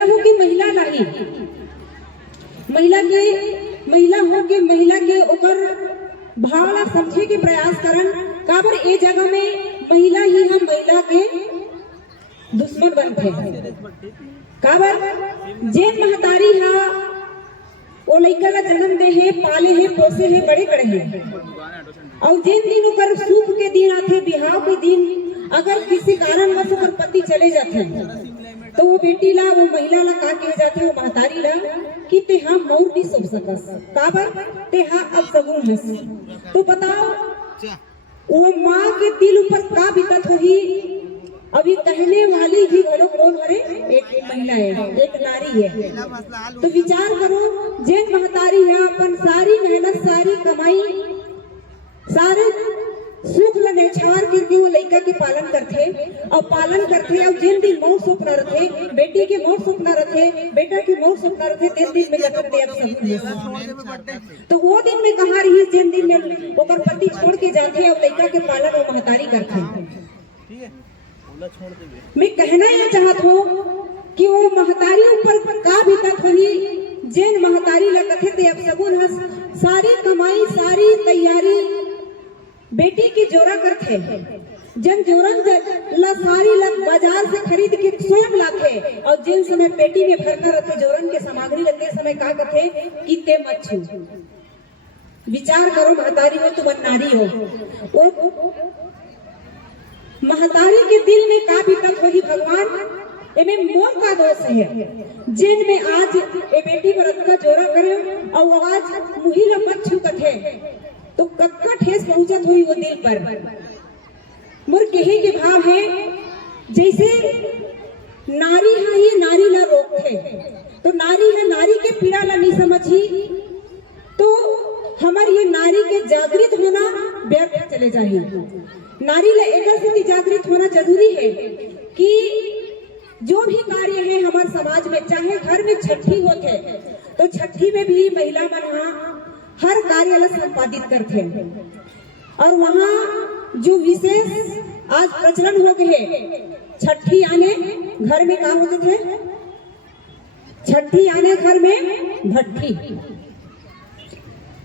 हो कि महिला नहीं, महिला हो के महिला के ओकर भावना समझे के प्रयास करन। काबर ए जगह में महिला ही हम महिला के दुश्मन बनते। काबर जेन महतारी हा ओ लइका ला जन्म दे है, पाले है, पोसे है, बड़े करे है, और जिन दिन ओकर सुख के दिन आते, बिहाव के दिन, अगर किसी कारणवश ओकर पति चले जाते तो वो बेटी ला, वो महिला ला का कहे जाते, वो महतारी ला कि ते हा मौर नहीं सो सकस, काबर ते हा अब सगुन हस। तो बताओ वो माँ के दिल ऊपर का बीतत होही। अभी कहने वाली ही बोलो कौन हरे, एक महिला है, एक नारी है। तो विचार करो, जेन महतारी है अपन सारी मेहनत, सारी कमाई, सारे सुख ल नेछावर करके वो लइका के पालन करथे, और जिन दिन मौत सपना रथे, बेटी के मौत सपना रथे, बेटा की मौत सपना रथे, तीन दिन में लगते अब सब। तो वो दिन में कहाँ रही जिन दिन में ओकर पति छोड़ के जाते और लइका के पालन वो महतारी करथे। मैं कहना यह चाहत हूँ कि वो महतारी ऊपर का बीतत होही, जेन महतारी ला कथे ते अब सगुन हस, सारी कमाई, सारी तैयारी बेटी की जोरा करथे, जन जोरन ला सारी ला बाजार से खरीद के स्वयं लाथे, और जिन समय पेटी में भरकर रखे जोरन के सामग्री लगते समय का कथे कि ते मत छू। विचार करो, महतारी हो तुम नारी हो, वो महतारी के दिल में का बीतत होगी भगवान। एमे मोर का दोष है जिन में आज ए बेटी व्रत का जोरा करे और आज मुही ला मत छू कथे, तो कत्का ठेस पहुंचत हुई वो दिल पर। मोर कहे के भाव है जैसे नारी है ये नारी ला रोकथे, तो नारी है नारी के पीड़ा ला नहीं समझी, तो हमार ये नारी के जागृत होना व्यर्थ चले जाही। नारी ला एक से जागृत होना जरूरी है कि जो भी कार्य है हमारे समाज में, चाहे घर में छठी होते तो छठी में भी महिला मन हर कार्य ला संपादित करते, और वहाँ जो विशेष आज प्रचलन हो गए, छठी आने घर में क्या होते थे, छठी आने घर में भट्ठी,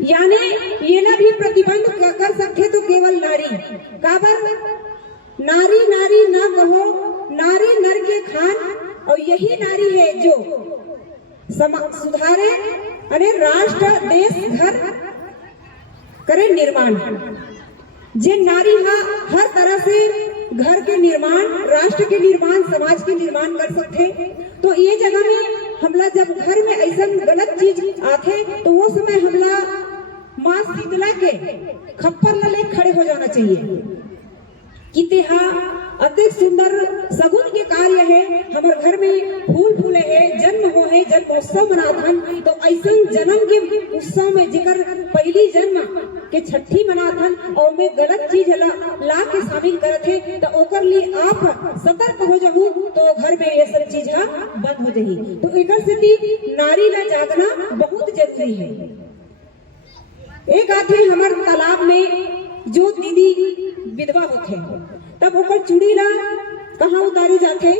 यानी ये ना भी प्रतिबंध कर सकते तो केवल नारी। काबर नारी नारी ना कहो, नारी नर के खान, और यही नारी है जो सुधारे अरे राष्ट्र देश घर करे निर्माण। जे नारी हर तरह से घर के निर्माण, राष्ट्र के निर्माण, समाज के निर्माण कर सकते। तो ये जगह में हमला जब घर में ऐसा गलत चीज आते तो वो समय हमला माँ शीतला के खप्पर ला ले खड़े हो जाना चाहिए कि तेहा अति सुंदर सगुन के कार्य है, हमारे घर में फूल फूले है, जन्म हो है, जन्मोत्सव मनाथन, तो ऐसा जन्म के उत्सव में जिकर पहली जन्म के छठी मनाथन और में गलत चीज ला के शामिल करते, तो ओकर लिए आप सतर्क हो जाऊ, तो घर में ये सब चीज बंद हो जाही। तो एक स्थिति नारी ला जागना बहुत जरूरी है। एक आथे हमारे तालाब में जो दीदी विधवा होते तब ओकर चूड़ी ला कहाँ उतारी जाते,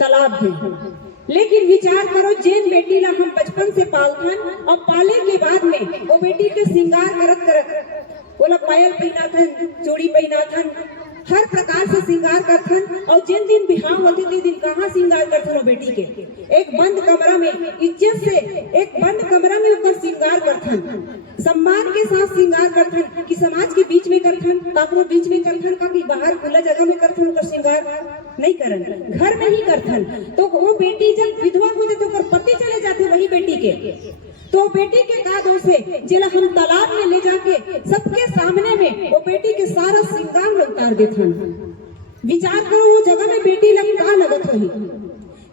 तालाब में। लेकिन विचार करो, जेन बेटी ला हम बचपन से पालथन और पाले के बाद में वो बेटी के श्रृंगार करत करत बोला पायल पहनाथन, चूड़ी पहनाथन, हर प्रकार से श्रृंगार करथन, और जिन दिन बिहाव होते थे दिन कहाँ श्रृंगार करथन वो बेटी के, एक बंद कमरा में इज्जत से, एक बंद कमरा में ऊपर श्रृंगार करथन, सम्मान के साथ श्रृंगार करथन, कि समाज के बीच में करथन, काकरो बीच में करथन, का कि बाहर खुला जगह में करथन, ऊपर श्रृंगार नहीं करन, घर में ही करथन। तो वो बेटी जब विधवा हो जाते तो पति चले जाते वही बेटी के, तो बेटी के का दोष है जिला हम तालाब में ले जाके सबके सामने में वो बेटी के सारा श्रृंगार में उतार देथन। विचार करो वो जगह में बेटी ला का लगत होही,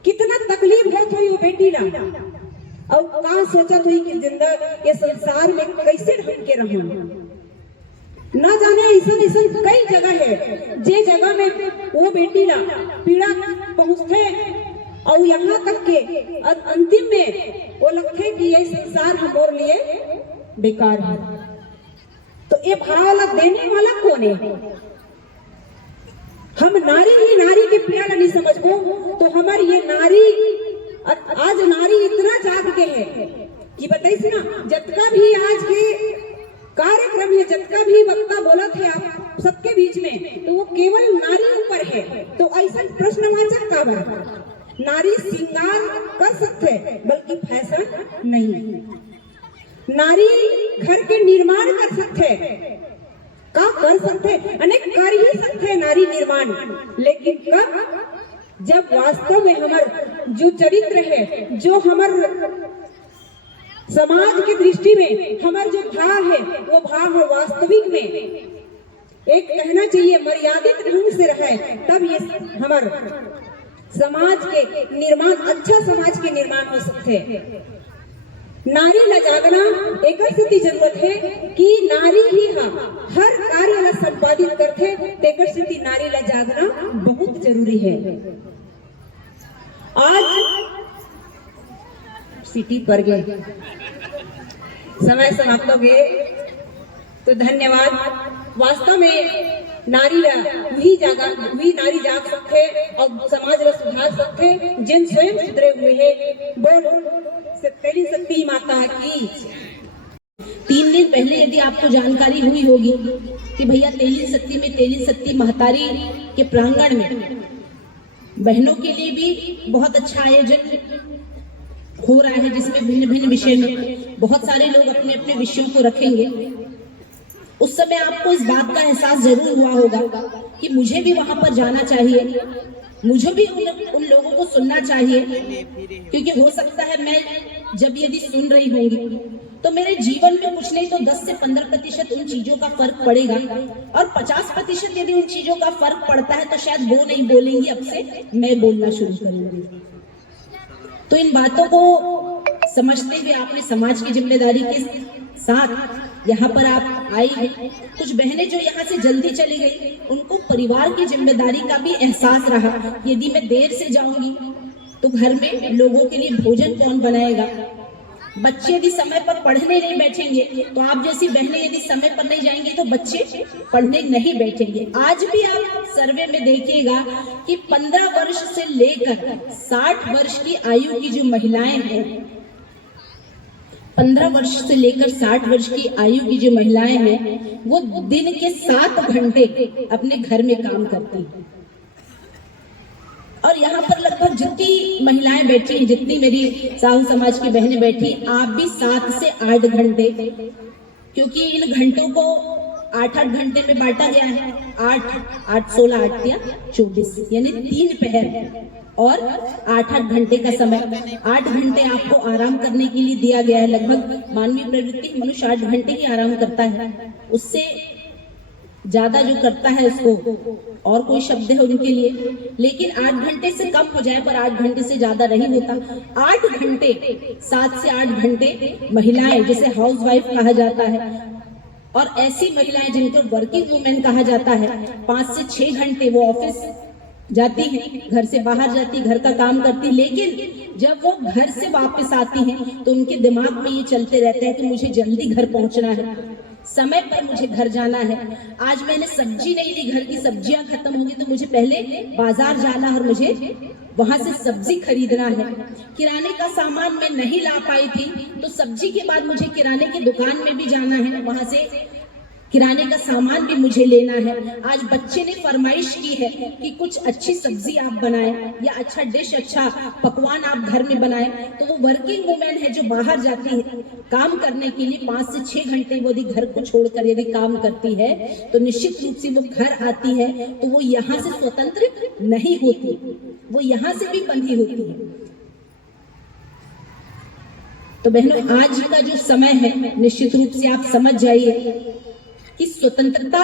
कितना तकलीफ होत होई वो बेटी ला, और का सोचत हुई कि जिंदा ये संसार में कैसे ढंग के रहूं। ना जाने ऐसा कई जगह है जे जगह में वो बेटी ला पीड़ा पहुंचते, और यहाँ तक के अंतिम में वो लगते कि ये संसार हमारे लिए बेकार है। तो ये भाव ला देने वाला कौन है? हम नारी ही नारी के पीड़ा नहीं समझ को, तो हमारी ये नारी है कि बताइस ना, जतका भी आज के कार्यक्रम है, जतका भी वक्ता बोलत है आप सबके बीच में, तो वो केवल नारी ऊपर है। तो ऐसा प्रश्नवाचक का बा, नारी श्रृंगार कर सकते बल्कि फैशन नहीं। नारी घर के निर्माण कर सकते, का कर सकते, अनेक कर ही सकते नारी निर्माण, लेकिन कब, जब वास्तव में हमार जो चरित्र है, जो हमार समाज की दृष्टि में हमार जो भाव है, वो भाव है वास्तविक में एक कहना चाहिए मर्यादित ढंग से रहे, तब ये हमार समाज के निर्माण, अच्छा समाज के निर्माण हो सकते हैं। नारी ला जागना एक स्थिति जरूरत है कि नारी ही हर कार्य ला संपादित करते, तेकर स्थिति नारी ला जागना बहुत जरूरी है। आज सिटी पर गए, समय समाप्त हो गए, तो धन्यवाद। वास्तव में नारी वही नारी जाग सकते और समाज ला सुधार सकते जिन स्वयं सुधरे हुए हैं। बोल तेली शक्ति माता की। 3 दिन पहले यदि आपको जानकारी हुई होगी कि भैया तेली शक्ति में तेली शक्ति महतारी के प्रांगण में बहनों के लिए भी बहुत अच्छा आयोजन हो रहा है, जिसमें भिन्न भिन्न विषय में बहुत सारे लोग अपने अपने विषयों को रखेंगे। उस समय आपको इस बात का एहसास जरूर हुआ होगा कि मुझे भी वहां पर जाना चाहिए, मुझे भी उन लोगों को सुनना चाहिए, क्योंकि हो सकता है मैं जब यदि सुन रही होंगी तो मेरे जीवन में कुछ नहीं तो 10 से 15% उन चीजों का फर्क पड़ेगा, और 50% यदि उन चीजों का फर्क पड़ता है तो शायद वो नहीं बोलेंगी, अब से मैं बोलना शुरू करूंगी। तो इन बातों को समझते हुए आपने समाज की जिम्मेदारी के साथ यहाँ पर आप आई हैं। कुछ बहनें जो यहाँ से जल्दी चली गई, उनको परिवार की जिम्मेदारी का भी एहसास रहा, यदि मैं देर से जाऊंगी तो घर में लोगों के लिए भोजन कौन बनाएगा। बच्चे यदि समय पर पढ़ने नहीं बैठेंगे तो आप जैसी बहनें यदि समय पर नहीं जाएंगे तो बच्चे पढ़ने नहीं बैठेंगे। आज भी आप सर्वे में देखिएगा कि 15 वर्ष से लेकर 60 वर्ष की आयु की जो महिलाएं हैं, 15 वर्ष से लेकर 60 वर्ष की आयु की जो महिलाएं हैं, वो दिन के 7 घंटे अपने घर में काम करती हैं। और यहाँ पर लगभग जितनी महिलाएं बैठी हैं, जितनी मेरी साहू समाज की बहनें बैठी, आप भी 7 से 8 घंटे, क्योंकि इन घंटों को 8-8 घंटे में बांटा गया है। 8 16 8 या 24 यानी 3 पहर और 8-8 घंटे का समय। 8 घंटे आपको आराम करने के लिए दिया गया है। लगभग मानवीय प्रवृत्ति मनुष्य 8 घंटे ही आराम करता है, उससे ज्यादा जो करता है उसको और कोई शब्द है उनके लिए, लेकिन 8 घंटे से कम हो जाए पर 8 घंटे से ज्यादा नहीं होता। 8 घंटे 7 से 8 घंटे महिलाएं, जिसे हाउस वाइफ कहा जाता है, और ऐसी महिलाएं जिनको वर्किंग वुमेन कहा जाता है, 5 से 6 घंटे वो ऑफिस जाती हैं, घर से बाहर जाती, घर का काम करती, लेकिन जब वो घर से वापस आती हैं तो उनके दिमाग में ये चलते रहता है कि मुझे जल्दी घर पहुंचना है, समय पर मुझे घर जाना है। आज मैंने सब्जी नहीं ली, घर की सब्जियां खत्म होगी तो मुझे पहले बाजार जाना और मुझे वहां से सब्जी खरीदना है। किराने का सामान मैं नहीं ला पाई थी तो सब्जी के बाद मुझे किराने की दुकान में भी जाना है, वहां से किराने का सामान भी मुझे लेना है। आज बच्चे ने फरमाइश की है कि कुछ अच्छी सब्जी आप बनाएं या अच्छा डिश, अच्छा पकवान आप घर में बनाएं, तो वो वर्किंग वुमेन है जो बाहर जाती है काम करने के लिए, 5 से 6 घंटे वो यदि घर को छोड़कर यदि काम करती है तो निश्चित रूप से वो घर आती है तो वो यहाँ से स्वतंत्र नहीं होती, वो यहाँ से भी बंधी होती है। तो बहनों, आज का जो समय है निश्चित रूप से आप समझ जाइए कि स्वतंत्रता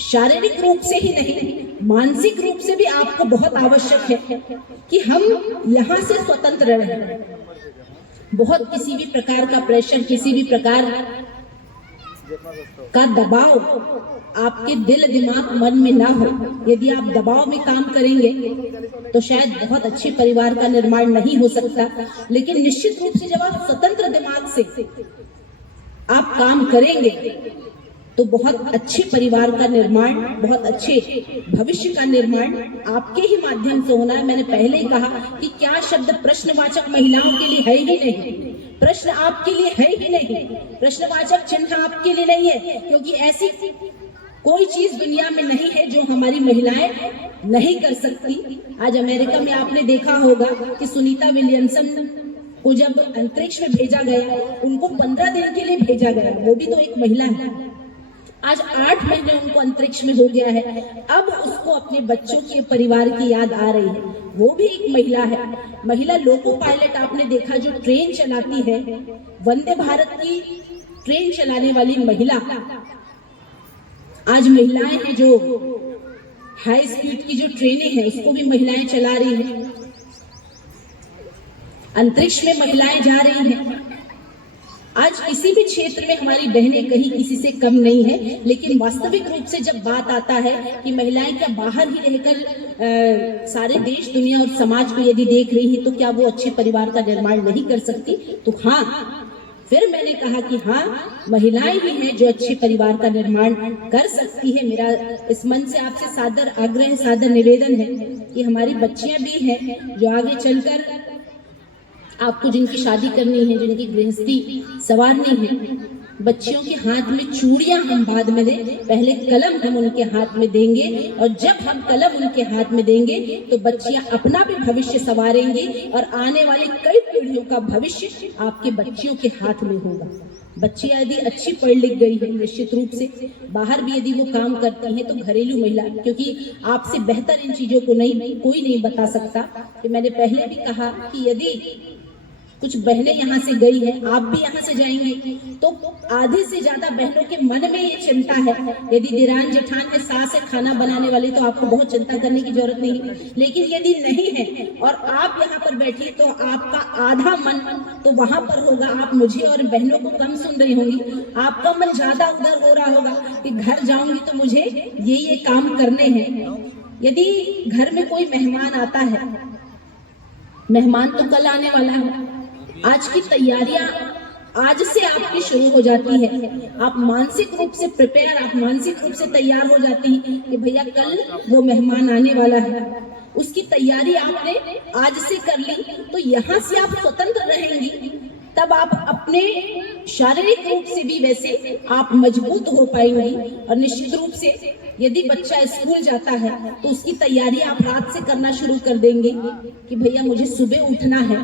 शारीरिक रूप से ही नहीं, मानसिक रूप से भी आपको बहुत आवश्यक है कि हम यहाँ से स्वतंत्र रहें। बहुत किसी भी प्रकार का प्रेशर, किसी भी प्रकार का दबाव आपके दिल दिमाग मन में ना हो। यदि आप दबाव में काम करेंगे तो शायद बहुत अच्छे परिवार का निर्माण नहीं हो सकता, लेकिन निश्चित रूप से जब आप स्वतंत्र दिमाग से आप काम करेंगे तो बहुत अच्छे परिवार का निर्माण, बहुत अच्छे भविष्य का निर्माण आपके ही माध्यम से होना है। मैंने पहले ही कहा कि क्या शब्द प्रश्नवाचक महिलाओं के लिए है ही नहीं, प्रश्न आपके लिए है ही नहीं, प्रश्नवाचक चिन्ह आपके लिए नहीं है, क्योंकि ऐसी कोई चीज दुनिया में नहीं है जो हमारी महिलाएं नहीं कर सकती। आज अमेरिका में आपने देखा होगा कि सुनीता विलियमसन को जब अंतरिक्ष में भेजा गया, उनको 15 दिन के लिए भेजा गया, वो भी तो एक महिला है। आज 8 महीने उनको अंतरिक्ष में हो गया है, अब उसको अपने बच्चों के परिवार की याद आ रही है, वो भी एक महिला है। महिला लोको पायलट आपने देखा जो ट्रेन चलाती है, वंदे भारत की ट्रेन चलाने वाली महिला। आज महिलाएं हैं जो हाई स्पीड की जो ट्रेनें हैं उसको भी महिलाएं चला रही हैं, अंतरिक्ष में महिलाएं जा रही हैं। आज किसी भी क्षेत्र में हमारी बहनें कहीं किसी से कम नहीं है, लेकिन वास्तविक रूप से जब बात आता है कि महिलाएं क्या बाहर ही रहकर सारे देश, दुनिया और समाज को यदि देख रही है तो क्या वो अच्छे परिवार का निर्माण नहीं कर सकती? तो हाँ, फिर मैंने कहा कि हाँ, महिलाएं भी हैं जो अच्छे परिवार का निर्माण कर सकती है। मेरा इस मन से आपसे सादर आग्रह, सादर निवेदन है कि हमारी बच्चियां भी हैं जो आगे चलकर आपको जिनकी शादी करनी है, जिनकी गृहस्थी संवारनी है, बच्चियों के हाथ में चूड़ियां हम बाद में दें, पहले कलम हम उनके हाथ में देंगे, और जब हम कलम उनके हाथ में देंगे तो बच्चियां अपना भी भविष्य संवारेंगी और आने वाली कई पीढ़ियों का भविष्य आपके बच्चियों के हाथ में होगा। बच्चियां यदि अच्छी पढ़ लिख गई है, निश्चित रूप से बाहर भी यदि वो काम करती हैं तो घरेलू महिला, क्योंकि आपसे बेहतर इन चीजों को कोई नहीं बता सकता। कि मैंने पहले भी कहा कि यदि कुछ बहनें यहाँ से गई हैं, आप भी यहाँ से जाएंगे, तो आधे से ज्यादा बहनों के मन में ये चिंता है। यदि दिरान जेठान में सास है खाना बनाने वाली तो आपको बहुत चिंता करने की जरूरत नहीं है, लेकिन यदि नहीं है और आप यहाँ पर बैठी तो आपका आधा मन तो वहां पर होगा, आप मुझे और बहनों को कम सुन रही होंगी, आपका मन ज्यादा उधर हो रहा होगा कि घर जाऊंगी तो मुझे ये काम करने हैं। यदि घर में कोई मेहमान आता है, मेहमान तो कल आने वाला है, आज की तैयारियां आज से आपकी शुरू हो जाती है। आप मानसिक रूप से प्रिपेयर, आप मानसिक रूप से तैयार हो जाती हैं कि भैया कल वो मेहमान आने वाला है, उसकी तैयारी आपने आज से कर ली, तो यहाँ से आप स्वतंत्र रहेंगी, तब आप अपने शारीरिक रूप से भी वैसे आप मजबूत हो पाएंगी। और निश्चित रूप से यदि बच्चा स्कूल जाता है तो उसकी तैयारी आप रात से करना शुरू कर देंगे कि भैया मुझे सुबह उठना है,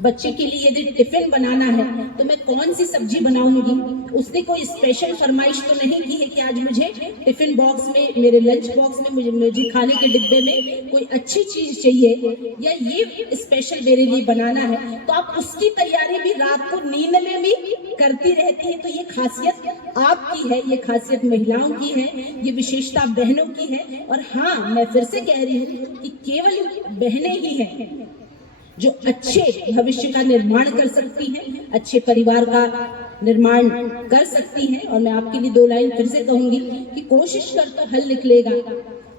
बच्चे के लिए यदि टिफिन बनाना है तो मैं कौन सी सब्जी बनाऊंगी। उसने कोई स्पेशल फरमाइश तो नहीं की है कि आज मुझे टिफिन बॉक्स में, मेरे लंच बॉक्स में मुझे खाने के डिब्बे में कोई अच्छी चीज चाहिए या ये स्पेशल मेरे लिए बनाना है, तो आप उसकी तैयारी भी रात को नींद में भी करती रहती है। तो ये खासियत आपकी है, ये खासियत महिलाओं की है, ये विशेषता बहनों की है। और हाँ, मैं फिर से कह रही हूँ कि केवल बहनें ही हैं जो अच्छे भविष्य का निर्माण कर सकती हैं, अच्छे परिवार का निर्माण कर सकती हैं। और मैं आपके लिए 2 लाइन फिर से कहूंगी कि कोशिश कर तो हल निकलेगा,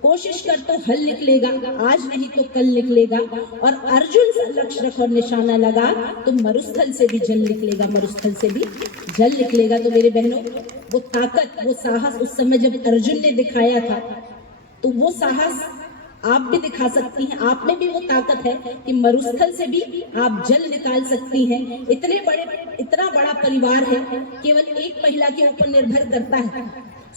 कोशिश कर तो हल निकलेगा, आज नहीं तो कल निकलेगा। और अर्जुन सा लक्ष्य रख और निशाना लगा तो मरुस्थल से भी जल निकलेगा, मरुस्थल से भी जल निकलेगा। तो मेरे बहनों, वो ताकत, वो साहस उस समय जब अर्जुन ने दिखाया था, तो वो साहस आप भी दिखा सकती हैं। आप में भी वो ताकत है कि मरुस्थल से भी आप जल निकाल सकती हैं। इतना बड़ा परिवार है, केवल एक महिला के ऊपर निर्भर करता है।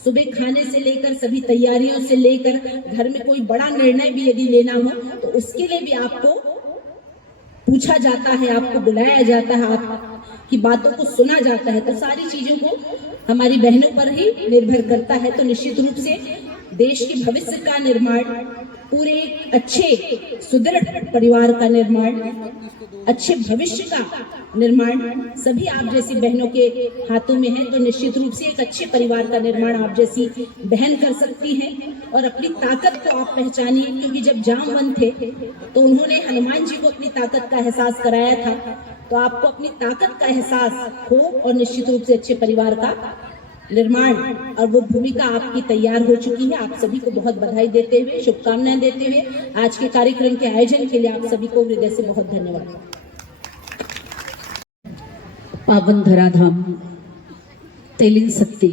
सुबह खाने से लेकर सभी तैयारियों से लेकर घर में कोई बड़ा निर्णय भी यदि लेना हो तो उसके लिए भी आपको पूछा जाता है, आपको बुलाया जाता है, आपकी बातों को सुना जाता है। तो सारी चीजों को हमारी बहनों पर ही निर्भर करता है। तो निश्चित रूप से देश के भविष्य का निर्माण, पूरे एक अच्छे सुदृढ़ परिवार का निर्माण, अच्छे भविष्य का निर्माण सभी आप जैसी बहनों के हाथों में है। तो निश्चित रूप से एक अच्छे परिवार का निर्माण आप जैसी बहन कर सकती हैं। और अपनी ताकत को आप पहचानिए, क्योंकि जब जामवंत थे तो उन्होंने हनुमान जी को अपनी ताकत का एहसास कराया था। तो आपको अपनी ताकत का एहसास हो और निश्चित रूप से अच्छे परिवार का निर्माण, और वो भूमिका आपकी तैयार हो चुकी है। आप सभी को बहुत बधाई देते हुए, शुभकामनाएं देते हुए आज के कार्यक्रम के आयोजन के लिए आप सभी को हृदय से बहुत धन्यवाद। पावन धराधाम तेलिन शक्ति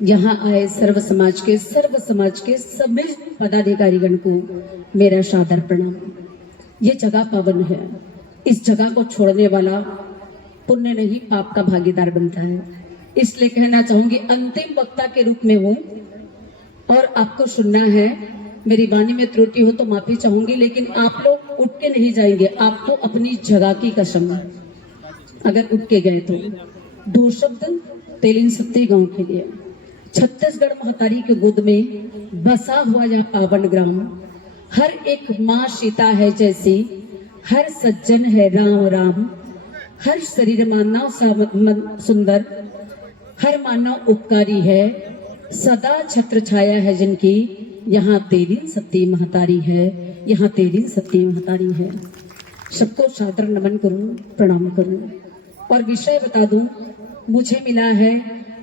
यहाँ आए सर्व समाज के सभी पदाधिकारीगण को मेरा सादर प्रणाम। ये जगह पावन है, इस जगह को छोड़ने वाला पुण्य नहीं पाप का भागीदार बनता है। इसलिए कहना चाहूंगी, अंतिम वक्ता के रूप में हूँ और आपको सुनना है। मेरी वाणी में त्रुटि हो तो माफी चाहूंगी, लेकिन आप लोग उठ के नहीं जाएंगे। आपको अपनी जगह की कसम, अगर उठ के गए तो 2 शब्द तेलिन सत्ती गांव के लिए। छत्तीसगढ़ महतारी के गोद में बसा हुआ यह पावन ग्राम, हर एक माँ सीता है जैसी, हर सज्जन है राम राम, हर शरीर मानव सुंदर, हर मानव उपकारी है, सदा छत्र छाया है जिनकी, यहाँ तेलिन सत्ती महतारी है, यहाँ तेलिन सत्ती महतारी है। सबको सादर नमन करूं, प्रणाम करूं और विषय बता दूं। मुझे मिला है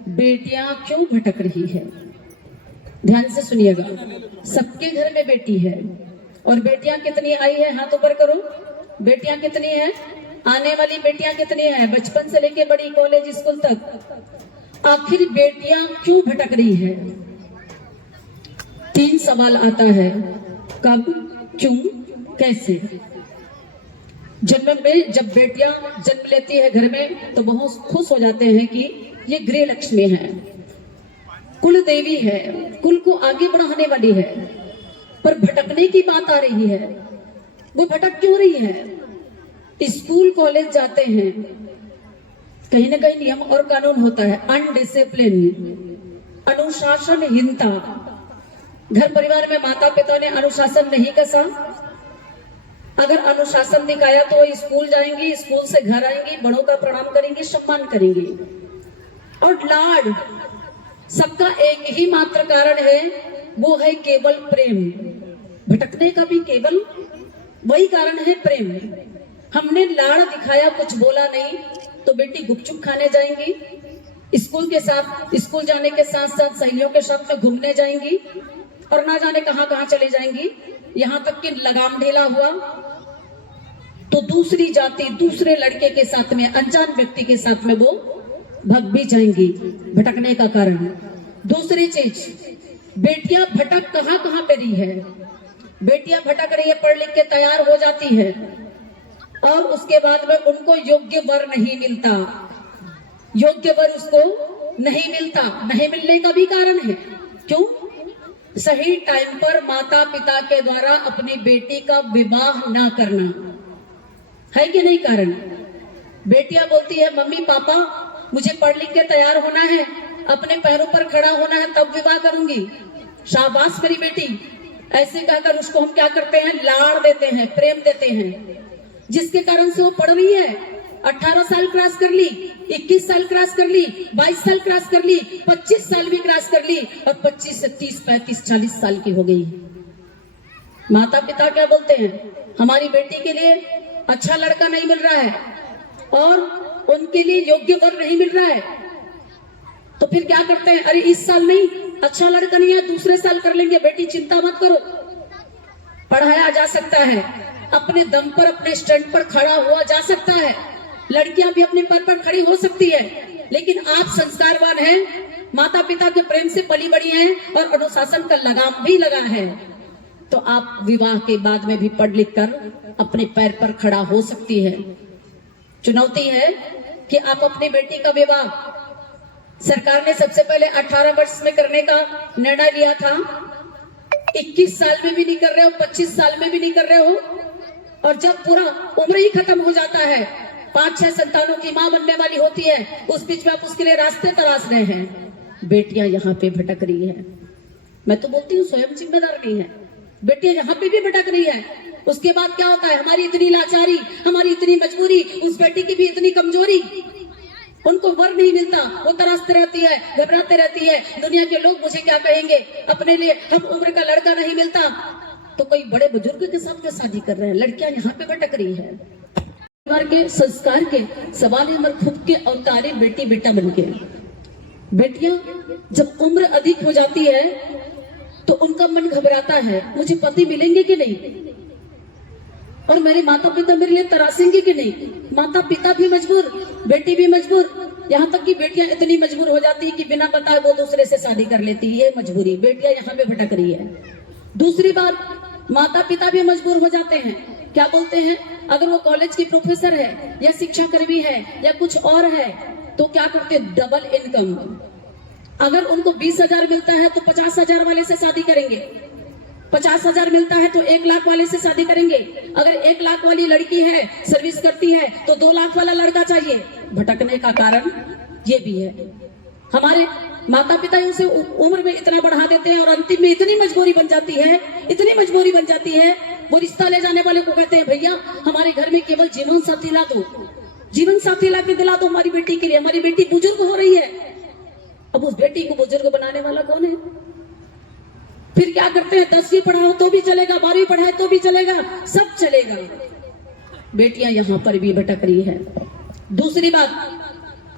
बेटियां क्यों भटक रही है। ध्यान से सुनिएगा, सबके घर में बेटी है और बेटियां कितनी आई है, हाथ ऊपर करो। बेटियां कितनी है, आने वाली बेटियां कितनी है, बचपन से लेके बड़ी कॉलेज स्कूल तक। आखिर बेटियां क्यों भटक रही है? 3 सवाल आता है, कब, क्यों, कैसे। जब बेटियां जन्म लेती है घर में तो बहुत खुश हो जाते हैं कि ये गृह लक्ष्मी है, कुल देवी है, कुल को आगे बढ़ाने वाली है। पर भटकने की बात आ रही है, वो भटक क्यों रही है? स्कूल कॉलेज जाते हैं, कहीं ना कहीं नियम और कानून होता है, अनडिसिप्लिन, अनुशासनहीनता। घर परिवार में माता पिता ने अनुशासन नहीं कसा। अगर अनुशासन दिखाया तो स्कूल जाएंगी, स्कूल से घर आएंगी, बड़ों का प्रणाम करेंगी, सम्मान करेंगी। और लाड, सबका एक ही मात्र कारण है, वो है केवल प्रेम। भटकने का भी केवल वही कारण है, प्रेम। हमने लाड़ दिखाया, कुछ बोला नहीं, तो बेटी गुपचुप खाने जाएंगी, स्कूल जाने के साथ साथ सहेलियों के साथ में घूमने जाएंगी और ना जाने कहां कहां चले जाएंगी। यहाँ तक कि लगाम ढीला हुआ तो दूसरी जाति, दूसरे लड़के के साथ में, अनजान व्यक्ति के साथ में वो भग भी जाएंगी। भटकने का कारण। दूसरी चीज, बेटियां भटक कहां कहां पे रही है। बेटियां भटक रही है, पढ़ लिख के तैयार हो जाती है और उसके बाद में उनको योग्य वर नहीं मिलता, योग्य वर उसको नहीं मिलता। नहीं मिलने का भी कारण है, क्यों? सही टाइम पर माता पिता के द्वारा अपनी बेटी का विवाह ना करना, है कि नहीं कारण? बेटियां बोलती है, मम्मी पापा मुझे पढ़ लिख के तैयार होना है, अपने पैरों पर खड़ा होना है, तब विवाह करूंगी। शाबाश मेरी बेटी। ऐसे कहकर उसको हम क्या करते हैं, लाड़ देते हैं, प्रेम देते हैं, जिसके कारण से वो पढ़ रही है। 18 साल क्रॉस कर ली, 21 साल क्रॉस कर ली, 22 साल क्रॉस कर ली, 25 साल भी क्रॉस कर ली और 25 से 30, 35, 40 साल की हो गई। माता पिता क्या बोलते हैं, हमारी बेटी के लिए अच्छा लड़का नहीं मिल रहा है और उनके लिए योग्य वर नहीं मिल रहा है, तो फिर क्या करते हैं, अरे इस साल नहीं, अच्छा लड़का नहीं है, दूसरे साल कर लेंगे। बेटी चिंता मत करो, पढ़ाया जा सकता है, अपने दम पर, अपने स्टैंड पर खड़ा हुआ जा सकता है। लड़कियां भी अपने पैर पर खड़ी हो सकती है, लेकिन आप संस्कारवान हैं, माता पिता के प्रेम से पली बड़ी हैं और अनुशासन का लगाम भी लगा है, तो आप विवाह के बाद में भी पढ़ लिख कर अपने पैर पर खड़ा हो सकती है। चुनौती है कि आप अपनी बेटी का विवाह, सरकार ने सबसे पहले 18 वर्ष में करने का निर्णय लिया था, 21 साल में भी नहीं कर रहे हो, 25 साल में भी नहीं कर रहे हो, और जब पूरा उम्र ही खत्म हो जाता है, 5-6 संतानों की मां बनने वाली होती है, उस बीच में आप उसके लिए रास्ते तलाश रहे हैं। बेटियां यहाँ पे भटक रही है। मैं तो बोलती हूँ स्वयं जिम्मेदार नहीं है, बेटियां यहाँ पे भी भटक रही है। उसके बाद क्या होता है, हमारी इतनी लाचारी, हमारी इतनी मजबूरी, उस बेटी की भी इतनी कमजोरी, उनको वर नहीं मिलता, वो तरसते रहती है, घबराते रहती है, दुनिया के लोग मुझे क्या कहेंगे, अपने लिए हम उम्र का लड़का नहीं मिलता, तो कोई बड़े बुजुर्ग के साथ में शादी कर रहे हैं। लड़कियां यहाँ पे भटक रही है। परिवार के संस्कार के सवाल नंबर खुद के अवतारे बेटी बेटा बनके। बेटियां जब उम्र अधिक हो जाती है तो उनका मन घबराता है, मुझे पति मिलेंगे कि नहीं, और मेरे माता पिता मेरे लिए तरासेंगे कि नहीं। माता पिता भी मजबूर, बेटी भी मजबूर, यहाँ तक कि बेटियां इतनी मजबूर हो जाती है कि बिना बताए वो दूसरे से शादी कर लेती है। ये मजबूरी, बेटियां यहाँ पे भटक रही है। दूसरी बात, माता पिता भी मजबूर हो जाते हैं। क्या बोलते हैं, अगर वो कॉलेज की प्रोफेसर है या शिक्षा कर्मी है या कुछ और है तो क्या करते, डबल इनकम। अगर उनको 20,000 मिलता है तो 50,000 वाले से शादी करेंगे, 50,000 मिलता है तो 1 लाख वाले से शादी करेंगे। अगर 1 लाख वाली लड़की है, सर्विस करती है, तो 2 लाख वाला लड़का चाहिए। भटकने का कारण ये भी है। हमारे माता पिता उसे उम्र में इतना बढ़ा देते हैं और अंतिम में इतनी मजबूरी बन जाती है, इतनी मजबूरी बन जाती है, वो रिश्ता ले जाने वाले को कहते हैं भैया हमारे घर में केवल जीवन साथी ला दो, जीवन साथी ला के दिला दो हमारी बेटी के लिए, हमारी बेटी बुजुर्ग हो रही है। अब उस बेटी को बुजुर्ग बनाने वाला कौन है? फिर क्या करते हैं, 10वीं पढ़ाओ तो भी चलेगा, 12वीं पढ़ाए तो भी चलेगा, सब चलेगा। बेटियां यहाँ पर भी भटक रही है। दूसरी बात,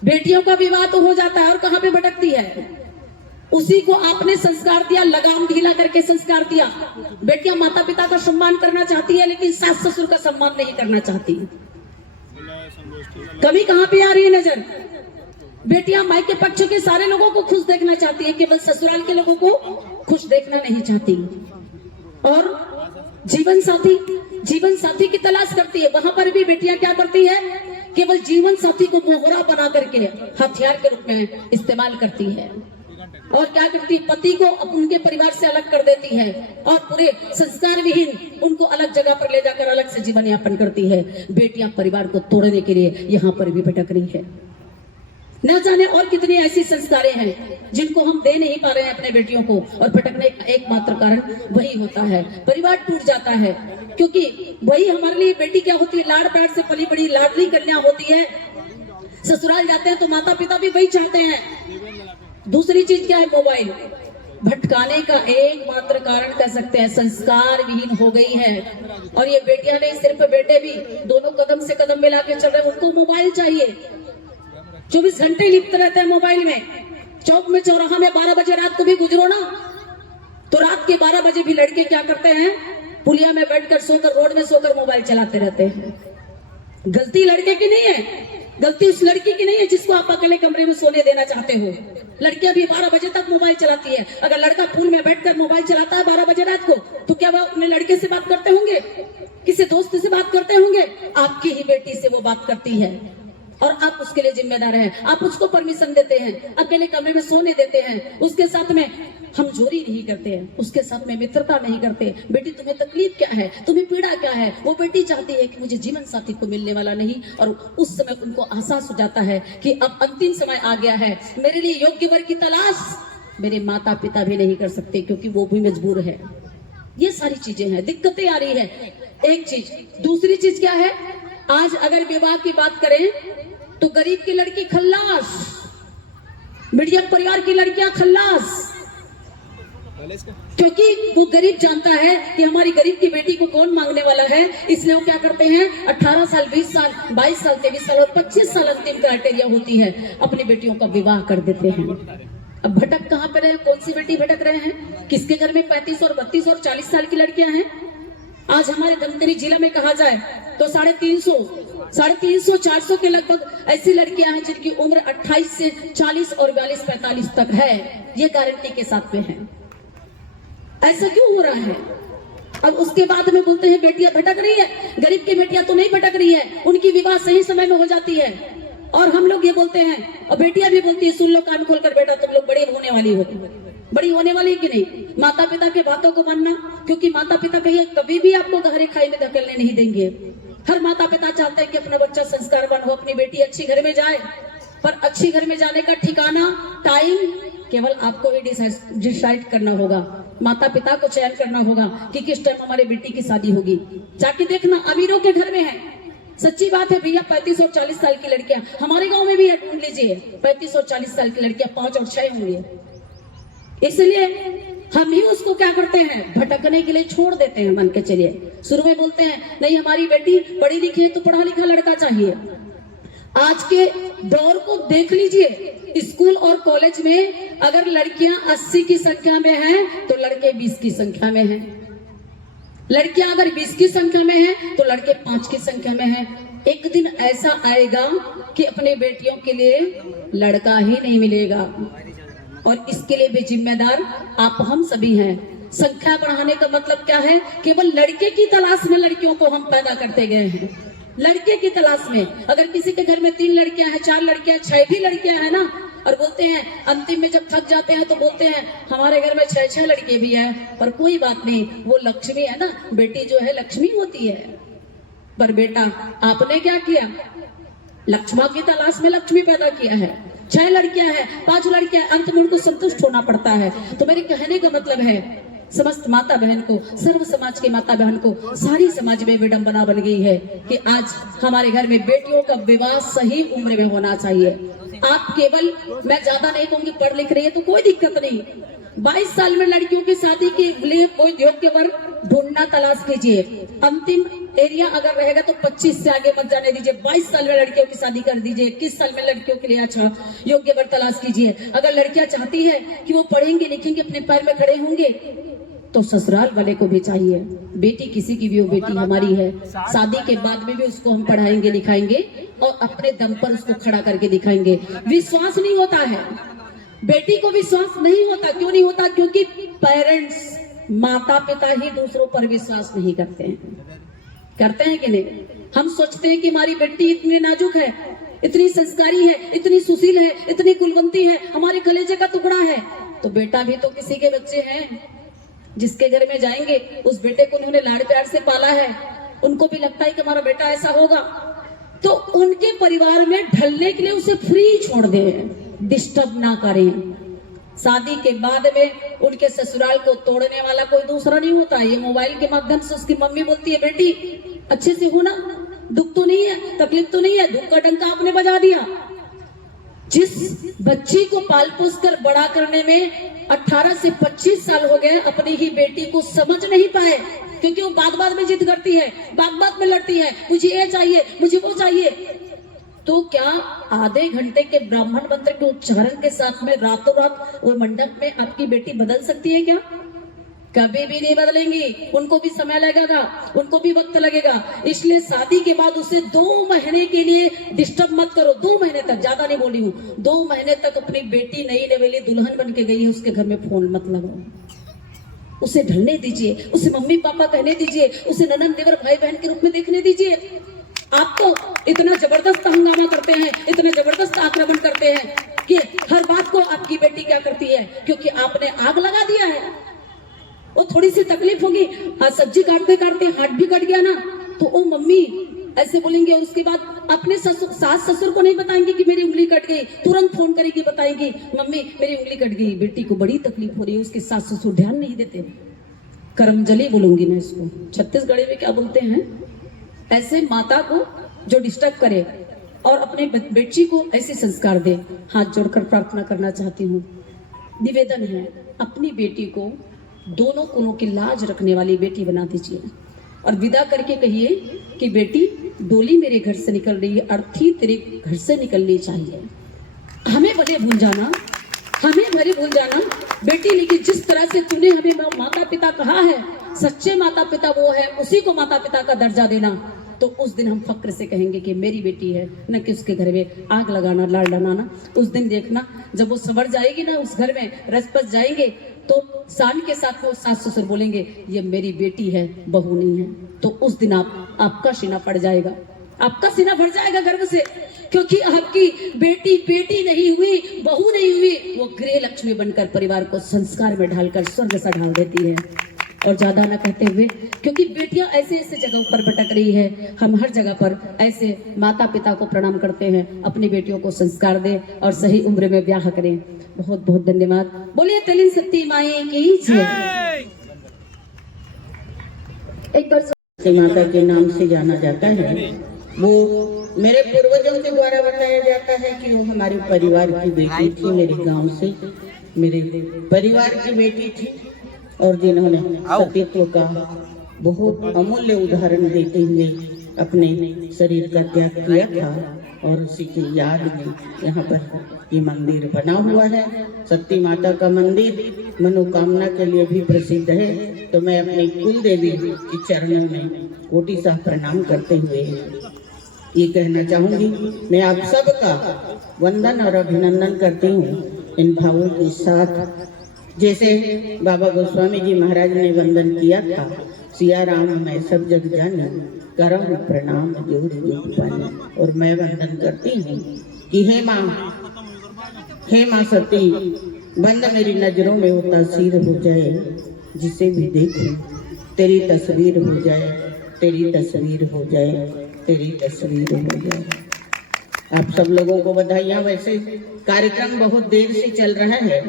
बेटियों का विवाह तो हो जाता है और कहाँ पे भटकती है, उसी को आपने संस्कार दिया, लगाम ढीला करके संस्कार दिया। बेटियां माता पिता का सम्मान करना चाहती है लेकिन सास ससुर का सम्मान नहीं करना चाहती। कमी कहाँ पे आ रही है नजर? बेटियां मायके पक्ष के सारे लोगों को खुश देखना चाहती है, केवल ससुराल के लोगों को खुश देखना नहीं चाहती। और जीवन साथी की तलाश करती है। वहां पर भी बेटियां क्या करती है, केवल जीवन साथी को मोहरा बना करके हथियार के रूप में इस्तेमाल करती है। और क्या करती है, पति को उनके परिवार से अलग कर देती है और पूरे संस्कार विहीन उनको अलग जगह पर ले जाकर अलग से जीवन यापन करती है। बेटियां परिवार को तोड़ने के लिए यहाँ पर भी भटक रही है। न जाने और कितनी ऐसी संस्कारें हैं जिनको हम दे नहीं पा रहे हैं अपने बेटियों को, और भटकने का एकमात्र कारण वही होता है। परिवार टूट जाता है क्योंकि वही हमारे लिए बेटी क्या होती है, लाड़ प्यार से पली बड़ी लाडली कन्या होती है। ससुराल जाते हैं तो माता पिता भी वही चाहते हैं। दूसरी चीज क्या है, मोबाइल। भटकाने का एकमात्र कारण कह सकते हैं संस्कार विहीन हो गई है। और ये बेटियां नहीं, सिर्फ बेटे भी दोनों कदम से कदम मिला के चल रहे हैं। उनको मोबाइल चाहिए, 24 घंटे लिप्त रहते हैं मोबाइल में। चौक में चौराहा में 12 बजे रात को भी गुजरो ना, तो रात के 12 बजे भी लड़के क्या करते हैं, पुलिया में बैठकर सोकर, रोड में सोकर मोबाइल चलाते रहते हैं। गलती लड़के की नहीं है, गलती उस लड़की की नहीं है जिसको आप अकेले कमरे में सोने देना चाहते हो। लड़कियां भी 12 बजे तक मोबाइल चलाती है। अगर लड़का पूल में बैठकर मोबाइल चलाता है 12 बजे रात को, तो क्या वो अपने लड़के से बात करते होंगे, किसी दोस्त से बात करते होंगे? आपकी ही बेटी से वो बात करती है और आप उसके लिए जिम्मेदार हैं। आप उसको परमिशन देते हैं, अकेले कमरे में सोने देते हैं, उसके साथ में हमजोरी नहीं करते हैं, उसके साथ में मित्रता नहीं करते। बेटी तुम्हें तकलीफ क्या है, तुम्हें पीड़ा क्या है? वो बेटी चाहती है कि मुझे जीवन साथी को मिलने वाला नहीं, और उस समय उनको एहसास हो जाता है कि अब अंतिम समय आ गया है, मेरे लिए योग्य वर की तलाश मेरे माता पिता भी नहीं कर सकते क्योंकि वो भी मजबूर है। ये सारी चीजें हैं, दिक्कतें आ रही है। एक चीज। दूसरी चीज क्या है, आज अगर विवाह की बात करें तो गरीब की लड़की खल्लास, मीडियम परिवार की लड़कियां खल्लास, क्योंकि वो गरीब जानता है कि हमारी गरीब की बेटी को कौन मांगने वाला है। इसलिए वो क्या करते हैं, 18 साल, 20 साल, 22 साल, 23 साल और 25 साल अंतिम क्राइटेरिया होती है, अपनी बेटियों का विवाह कर देते हैं। अब भटक कहाँ पे रहे, कौन सी बेटी भटक रहे हैं? किसके घर में 35 और 32 और 40 साल की लड़कियां हैं? आज हमारे धमतरी जिला में कहा जाए तो 350, 400 के लगभग ऐसी लड़कियां हैं जिनकी उम्र 28 से 40 और 42-45 तक है। ये गारंटी के साथ में है। ऐसा क्यों हो रहा है? अब उसके बाद में बोलते हैं बेटियां भटक रही है। गरीब की बेटियां तो नहीं भटक रही है, उनकी विवाह सही समय में हो जाती है। और हम लोग ये बोलते हैं, और बेटियां भी बोलती है, सुन लो कान खोलकर बेटा, तुम लोग बड़ी होने वाली हो, बड़ी होने वाली कि नहीं। माता पिता के बातों को मानना, क्योंकि माता पिता कभी भी आपको गहरी खाई में धकेलने नहीं देंगे। हर माता पिता चाहते हैं कि अपना बच्चा संस्कारवान हो, अपनी बेटी अच्छी घर में जाए, पर अच्छी घर में जाने का ठिकाना, टाइम केवल आपको ही डिसाइड करना होगा। माता पिता को चयन करना होगा कि किस टाइम हमारे बेटी की शादी होगी। जाके देखना, अमीरों के घर में है, सच्ची बात है भैया, 35 और 40 साल की लड़कियां हमारे गांव में भी है, ढूंढ लीजिए 35 और 40 साल की लड़कियां 5 और 6 होंगी। इसलिए हम ही उसको क्या करते हैं, भटकने के लिए छोड़ देते हैं। मान के चलिए, शुरू में बोलते हैं नहीं हमारी बेटी पढ़ी लिखी है तो पढ़ा लिखा लड़का चाहिए। आज के दौर को देख लीजिए, स्कूल और कॉलेज में अगर लड़कियां 80 की संख्या में हैं तो लड़के 20 की संख्या में हैं। लड़कियां अगर 20 की संख्या में है तो लड़के 5 की संख्या में है। एक दिन ऐसा आएगा कि अपने बेटियों के लिए लड़का ही नहीं मिलेगा, और इसके लिए भी जिम्मेदार आप हम सभी हैं। संख्या बढ़ाने का मतलब क्या है? केवल लड़के की तलाश में लड़कियों को हम पैदा करते गए हैं, लड़के की तलाश में। अगर किसी के घर में 3 लड़कियां हैं, 4 लड़कियां, 6 भी लड़कियां हैं ना, और बोलते हैं अंतिम में जब थक जाते हैं तो बोलते हैं हमारे घर में 6 लड़के भी हैं, पर कोई बात नहीं, वो लक्ष्मी है ना, बेटी जो है लक्ष्मी होती है। पर बेटा आपने क्या किया? लक्ष्मा की तलाश में लक्ष्मी पैदा किया है। 6 लड़कियां हैं, 5 लड़कियां, अंत में उनको संतुष्ट होना पड़ता है। तो मेरे कहने का मतलब है समस्त माता बहन को, सर्व समाज के माता बहन को, सारी समाज में विडंबना बन गई है कि आज हमारे घर में बेटियों का विवाह सही उम्र में होना चाहिए। आप केवल, मैं ज्यादा नहीं कहूंगी, पढ़ लिख रही है तो कोई दिक्कत नहीं, 22 साल में लड़कियों की शादी के लिए कोई योग्य वर ढूंढना तलाश कीजिए। अंतिम एरिया अगर रहेगा तो 25 से आगे मत जाने दीजिए। 22 साल में लड़कियों की शादी कर दीजिए। 21 साल में लड़कियों के लिए अच्छा योग्य वर तलाश कीजिए। अगर लड़कियां चाहती है कि वो पढ़ेंगे लिखेंगे अपने पैर में खड़े होंगे तो ससुराल वाले को भी चाहिए। बेटी किसी की भी हो, बेटी हमारी है, शादी के बाद में भी उसको हम पढ़ाएंगे लिखाएंगे और अपने दम पर उसको खड़ा करके दिखाएंगे। विश्वास नहीं होता है, बेटी को विश्वास नहीं होता। क्यों नहीं होता? क्योंकि पेरेंट्स, माता पिता ही दूसरों पर विश्वास नहीं करते हैं। करते हैं कि नहीं? हम सोचते हैं कि हमारी बेटी इतनी नाजुक है, इतनी संस्कारी है, इतनी सुशील है, इतनी कुलवंती है, हमारे कलेजे का टुकड़ा है। तो बेटा भी तो किसी के बच्चे हैं, जिसके घर में जाएंगे उस बेटे को उन्होंने लाड़ प्यार से पाला है, उनको भी लगता है कि हमारा बेटा ऐसा होगा, तो उनके परिवार में ढलने के लिए उसे फ्री छोड़ दें, डिस्टर्ब ना करें। शादी के बाद में उनके ससुराल को तोड़ने वाला कोई दूसरा नहीं होता। ये मोबाइल के माध्यम से उसकी मम्मी बोलती है बेटी अच्छे से हो ना, दुख तो नहीं है, तकलीफ तो नहीं है, दुख का डंका आपने बजा दिया। जिस बच्ची को पाल पोस कर बड़ा करने में 18 से 25 साल हो गए, अपनी ही बेटी को समझ नहीं पाए, क्योंकि वो बात में जिद करती है, बात में लड़ती है, मुझे ये चाहिए, मुझे वो चाहिए। तो क्या आधे घंटे के ब्राह्मण मंत्र के उच्चारण के साथ में रातों रात वो मंडप में आपकी बेटी बदल सकती है क्या? कभी भी नहीं बदलेंगी। उनको भी समय लगेगा, उनको भी वक्त लगेगा। इसलिए शादी के बाद उसे 2 महीने के लिए डिस्टर्ब मत करो। 2 महीने तक, ज्यादा नहीं बोली हूँ, 2 महीने तक अपनी बेटी नई नवेली दुल्हन बन के गई है, उसके घर में फोन मत लगाओ। उसे ढलने दीजिए, उसे मम्मी पापा कहने दीजिए, उसे ननद देवर भाई बहन के रूप में देखने दीजिए। आप तो इतना जबरदस्त हंगामा करते हैं, इतना जबरदस्त आक्रमण करते हैं कि हर बात को आपकी बेटी क्या करती है, क्योंकि आपने आग लगा दिया है। वो थोड़ी सी तकलीफ होगी, सब्जी काटते काटते हाथ भी कट गया ना, तो ओ मम्मी ऐसे बोलेंगे, और उसके बाद अपने सास ससुर को नहीं बताएंगे कि मेरी उंगली कट गई, तुरंत फोन करेगी, बताएंगी मम्मी मेरी उंगली कट गई। बेटी को बड़ी तकलीफ हो रही है, उसके सास ससुर ध्यान नहीं देते। करमजली बोलूंगी मैं इसको, छत्तीसगढ़ी में क्या बोलते हैं, ऐसे माता को जो डिस्टर्ब करे और अपने बेटी को ऐसे संस्कार दे। हाथ जोड़कर प्रार्थना करना चाहती हूँ, निवेदन है, अपनी बेटी को दोनों कुलों की लाज रखने वाली बेटी बना दीजिए और विदा करके कहिए कि बेटी डोली मेरे घर से निकल रही है, अर्थी तेरे घर से निकलनी चाहिए। हमें भले भूल जाना, हमें भले भूल जाना बेटी, लेकिन जिस तरह से तूने हमें माता पिता कहा है, सच्चे माता पिता वो है, उसी को माता पिता का दर्जा देना। तो उस दिन हम फक्र से कहेंगे कि मेरी बेटी है, न कि उसके घर में आग लगाना, लाड़ लगाना। उस दिन देखना जब वो संवर जाएगी ना, उस घर में रसपस जाएंगे, तो शान के साथ वो सास ससुर बोलेंगे ये मेरी बेटी है, बहू नहीं है। तो उस दिन आपका सीना फट जाएगा, आपका सीना भर जाएगा गर्व से, क्योंकि आपकी बेटी बेटी नहीं हुई, बहू नहीं हुई, वो गृह लक्ष्मी बनकर परिवार को संस्कार में ढालकर स्वर्ग सा ढाल देती है। और ज्यादा ना कहते हुए, क्योंकि बेटियां ऐसे ऐसे जगहों पर भटक रही है, हम हर जगह पर ऐसे माता पिता को प्रणाम करते हैं, अपनी बेटियों को संस्कार दें और सही उम्र में ब्याह करें। बहुत बहुत धन्यवाद। बोलिए तेलिन सत्ती माई की जय। एक बार माता के नाम से जाना जाता है, वो मेरे पूर्वजों के द्वारा बताया जाता है कि वो हमारे परिवार की बेटी थी, मेरे गांव से मेरे परिवार की बेटी थी, और जिन्होंने सतीत्व का बहुत अमूल्य उदाहरण देते हुए अपने शरीर का त्याग किया था। और उसी की याद में यहाँ पर ये मंदिर बना हुआ है। सती माता का मंदिर मनोकामना के लिए भी प्रसिद्ध है। तो मैं अपनी कुल देवी के चरणों में कोटि सा प्रणाम करते हुए ये कहना चाहूंगी, मैं आप सबका वंदन और अभिनंदन करती हूँ इन भावों के साथ। जैसे बाबा गोस्वामी जी महाराज ने वंदन किया था, सिया राम मैं सब जग जानी, करम प्रणाम जोर जोर पानी। और मैं वंदन करती हूँ कि हे माँ सती, बंद मेरी नजरों में वो तासीर हो जाए, जिसे भी देखूं तेरी तस्वीर हो जाए, तेरी तस्वीर हो जाए, तेरी तस्वीर हो जाए। आप सब लोगों को बधाइयाँ। वैसे कार्यक्रम बहुत देर से चल रहा है,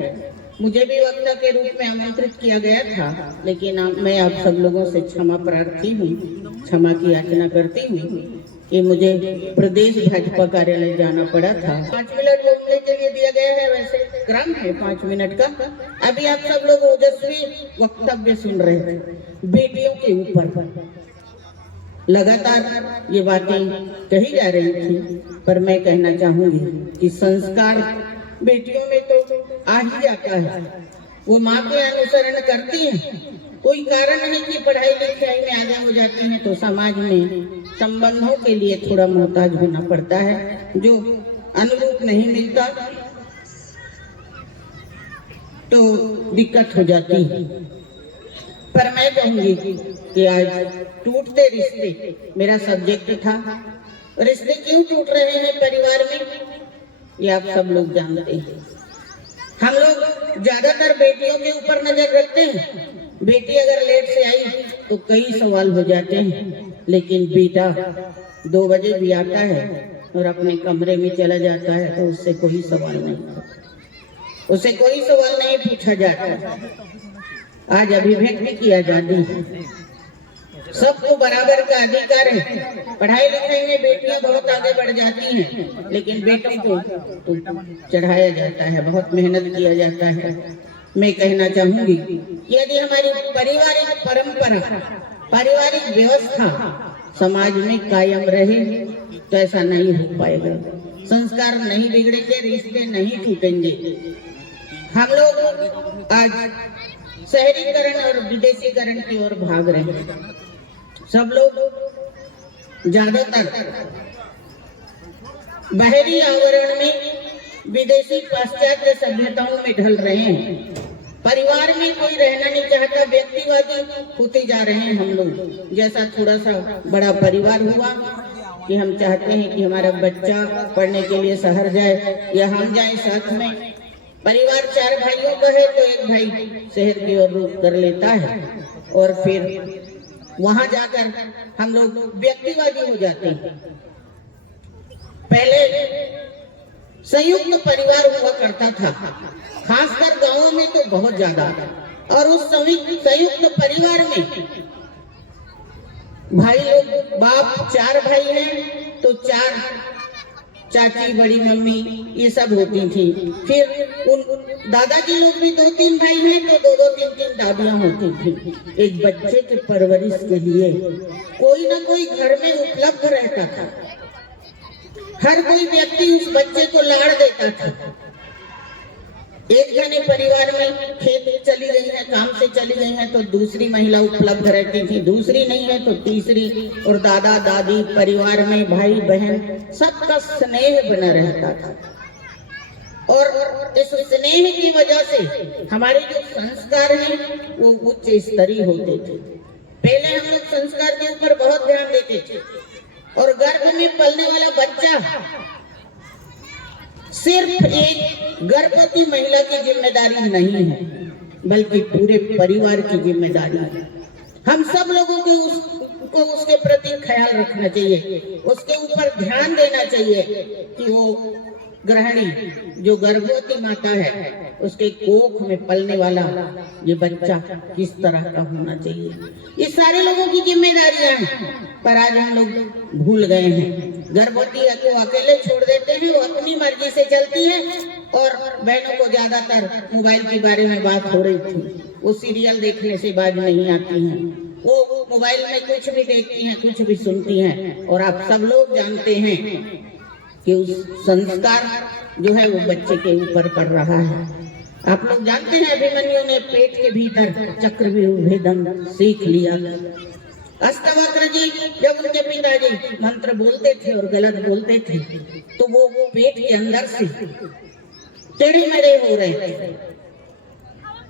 मुझे भी वक्ता के रूप में आमंत्रित किया गया था, लेकिन मैं आप सब लोगों से क्षमा प्रार्थी हूँ, क्षमा की याचना करती हूँ कि मुझे प्रदेश भाजपा कार्यालय जाना पड़ा था। 5 मिनट बोलने के लिए दिया गया है, वैसे क्रम है 5 मिनट का। अभी आप सब लोग ओजस्वी वक्तव्य सुन रहे थे बेटियों के ऊपर। लगातार ये बातें कही जा रही थी, पर मैं कहना चाहूंगी कि संस्कार बेटियों में तो आ ही जाता है। वो माँ के अनुसरण करती हैं, कोई कारण नहीं कि पढ़ाई लिखाई में आगे हो जाती हैं, तो समाज में संबंधों के लिए थोड़ा मोहताज होना पड़ता है। जो अनुरूप नहीं मिलता तो दिक्कत हो जाती है। पर मैं कहूंगी कि आज टूटते रिश्ते मेरा सब्जेक्ट था। रिश्ते क्यों टूट रहे हैं परिवार में, ये आप सब लोग जानते हैं। हम लोग ज्यादातर बेटियों के ऊपर नजर रखते हैं। बेटी अगर लेट से आई तो कई सवाल हो जाते हैं, लेकिन बेटा 2 बजे भी आता है और अपने कमरे में चला जाता है तो उससे कोई सवाल नहीं, उससे कोई सवाल नहीं पूछा जाता। आज अभिव्यक्ति की आजादी है, सबको बराबर का अधिकार है। पढ़ाई लिखाई में बेटियां बहुत आगे बढ़ जाती हैं, लेकिन बेटों को तो चढ़ाया जाता है, बहुत मेहनत किया जाता है। मैं कहना चाहूंगी कि यदि हमारी पारिवारिक परंपरा, पारिवारिक व्यवस्था समाज में कायम रहे तो ऐसा नहीं हो पाएगा। संस्कार नहीं बिगड़ेंगे, रिश्ते नहीं टूटेंगे। हम लोग आज शहरीकरण और विदेशीकरण की ओर भाग रहे हैं। सब लोग ज्यादातर बाहरी आवरण में विदेशी पाश्चात्य सभ्यताओं में ढल रहे हैं। परिवार में कोई रहना नहीं चाहता, व्यक्तिवादी होते जा रहे हैं हम लोग। जैसा थोड़ा सा बड़ा परिवार हुआ कि हम चाहते हैं कि हमारा बच्चा पढ़ने के लिए शहर जाए या हम जाए साथ में। परिवार 4 भाइयों का है तो एक भाई शहर की ओर रुख कर लेता है और फिर वहां जाकर हम लोग व्यक्तिवादी हो जाते हैं। पहले संयुक्त परिवार हुआ करता था, खासकर गांवों में तो बहुत ज्यादा। और उस संयुक्त परिवार में भाई लोग, बाप 4 भाई हैं तो 4 चाची, बड़ी मम्मी, ये सब होती थी। फिर उन दादाजी लोग भी 2-3 भाई हैं तो 2-2, 3-3 दादियां होती थी। एक बच्चे के परवरिश के लिए कोई ना कोई घर में उपलब्ध रहता था। हर कोई व्यक्ति उस बच्चे को लाड़ देता था। एक जने परिवार में खेत चली गई है, काम से चली गई है तो दूसरी महिला उपलब्ध रहती थी, दूसरी नहीं है तो तीसरी। और दादा दादी, परिवार में भाई बहन, सबका स्नेह बना रहता था। और इस स्नेह की वजह से हमारे जो संस्कार हैं वो उच्च स्तरीय होते थे। पहले हम लोग संस्कार के ऊपर बहुत ध्यान देते थे। और गर्भ में पलने वाला बच्चा सिर्फ एक गर्भवती महिला की जिम्मेदारी नहीं है, बल्कि पूरे परिवार की जिम्मेदारी है। हम सब लोगों को उसके प्रति ख्याल रखना चाहिए, उसके ऊपर ध्यान देना चाहिए कि वो गृहिणी, जो गर्भवती माता है, उसके कोख में पलने वाला ये बच्चा किस तरह का होना चाहिए। ये सारे लोगों की जिम्मेदारियां हैं, पर आज हम लोग भूल गए हैं। गर्भवती को अकेले छोड़ देते हैं, वो अपनी मर्जी से चलती है। और बहनों को ज्यादातर मोबाइल के बारे में बात हो रही थी, वो सीरियल देखने से बाज नहीं आती हैं, वो मोबाइल में कुछ भी देखती हैं, कुछ भी सुनती हैं। और आप सब लोग जानते हैं कि उस संस्कार जो है वो बच्चे के ऊपर पड़ रहा है। आप लोग जानते हैं अभिमन्यु ने पेट के भीतर चक्रव्यूह भेदन सीख लिया। अष्टवक्र जी जब उनके पिताजी मंत्र बोलते थे और गलत बोलते थे तो वो पेट के अंदर से टेढ़े मेढ़े हो रहे थे,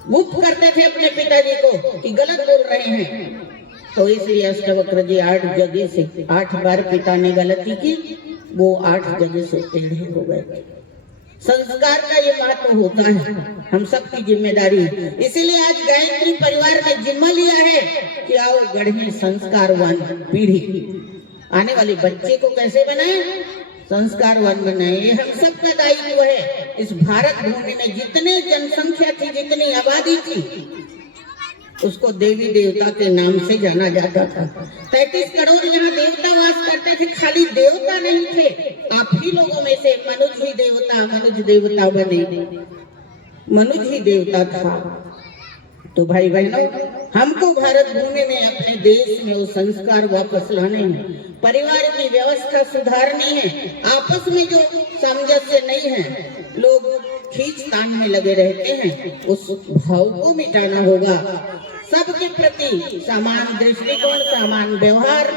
गुप्त करते थे अपने पिताजी को कि गलत बोल रहे हैं। तो इसलिए अष्टवक्र जी 8 जगह से 8 बार पिता ने गलती की, वो 8 जगह से टेढ़े हो गए। संस्कार का ये महत्व होता है, हम सबकी जिम्मेदारी है। इसीलिए आज गायत्री परिवार ने जिम्मा लिया है कि आओ गढ़े संस्कारवान पीढ़ी, आने वाले बच्चे को कैसे बनाए, संस्कारवान बनाए। ये हम सबका दायित्व है। इस भारत भूमि में जितने जनसंख्या थी, जितनी आबादी थी, उसको देवी देवता के नाम से जाना जाता था। 33 करोड़ यहाँ देवता वास करते थे, खाली देवता नहीं थे, आप ही लोगों में से मनुज ही देवता बने, मनुज ही देवता था। तो भाई बहनों, हमको भारत भूमि में अपने देश में वो संस्कार वापस लाने हैं, परिवार की व्यवस्था सुधारनी है। आपस में जो सामंजस्य नहीं है, लोग खींचतान में लगे रहते हैं, उस भाव को मिटाना होगा। सबके प्रति समान दृष्टिकोण, समान व्यवहार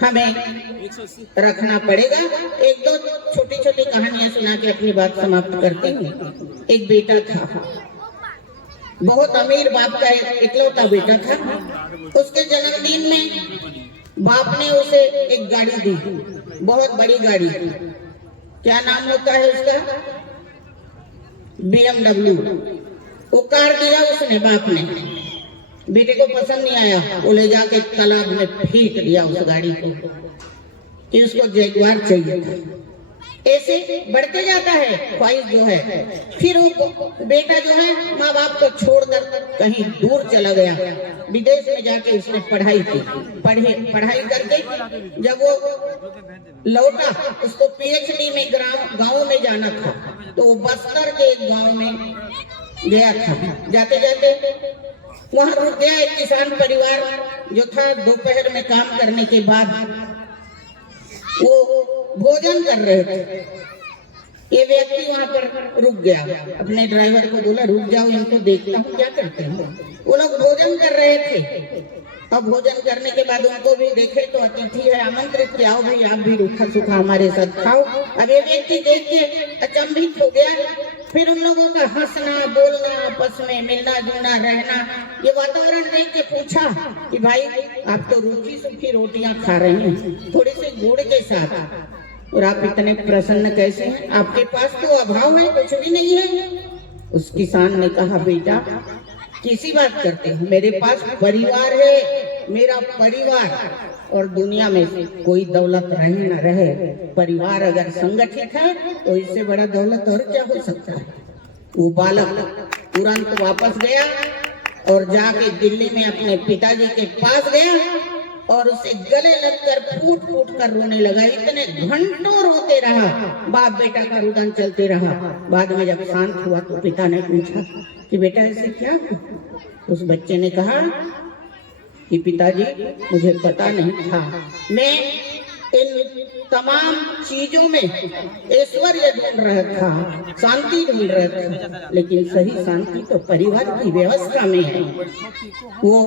हमें रखना पड़ेगा। एक दो छोटी छोटी कहानियां सुना के अपनी बात समाप्त करती हूँ। एक बेटा था, बहुत अमीर बाप का इकलौता बेटा था। उसके जन्मदिन में बाप ने उसे एक गाड़ी दी, बहुत बड़ी गाड़ी। क्या नाम होता है उसका? BMW। वो कार दिया उसने, बाप ने। बेटे को पसंद नहीं आया, वो ले जाके तालाब में फेंक दिया उस गाड़ी को कि उसको जैगुआर चाहिए था। ऐसे बढ़ते जाता है ख्वाहिश जो है। फिर वो बेटा जो है माँ बाप को छोड़कर कहीं दूर चला गया, विदेश में जाके उसने पढ़ाई की। पढ़ाई करके जब वो लौटा, उसको PhD में गांव में जाना था, तो वो बस्तर के एक गांव में गया था। जाते जाते वहां रुक गया। एक किसान परिवार जो था, दोपहर में काम करने के बाद वो भोजन कर रहे थे। ये व्यक्ति वहां पर रुक गया, अपने ड्राइवर को बोला रुक जाओ, इनको देखता हूँ क्या करते हैं। वो लोग भोजन कर रहे थे। अब भोजन करने के बाद उनको भी देखे तो अतिथि है, आमंत्रित किया, आओ भाई आप भी रूखा सूखा हमारे साथ खाओ। अब ये व्यक्ति देख के अचंभित हो गया। फिर उन लोगों का हंसना, बोलना, आपस में मिलना जुलना रहना, ये वातावरण देख के पूछा कि भाई आप तो रूखी सूखी रोटियां खा रहे हैं, थोड़ी सी गुड़ के साथ, और आप इतने प्रसन्न कैसे हैं? आपके पास तो अभाव है, कुछ भी नहीं है। उस किसान ने कहा बेटा किसी बात करते हो, मेरे पास परिवार है, मेरा परिवार, और दुनिया में कोई दौलत रहे न रहे, परिवार अगर संगठित है तो इससे बड़ा दौलत और क्या हो सकता है। वो बालक तुरंत वापस गया और जाके दिल्ली में अपने पिताजी के पास गया और उसे गले लगकर फूट फूट कर रोने लगा। इतने घंटों रोते रहा, बाप बेटा का रुदन चलते रहा। बाद में जब शांत हुआ तो पिता ने पूछा कि बेटा ऐसे क्या हुआ? उस बच्चे ने कहा कि पिताजी मुझे पता नहीं था, मैं इन तमाम चीजों में ऐश्वर्य ढूंढ रहा था, शांति ढूंढ रहा था, लेकिन सही शांति तो परिवार की व्यवस्था में है। वो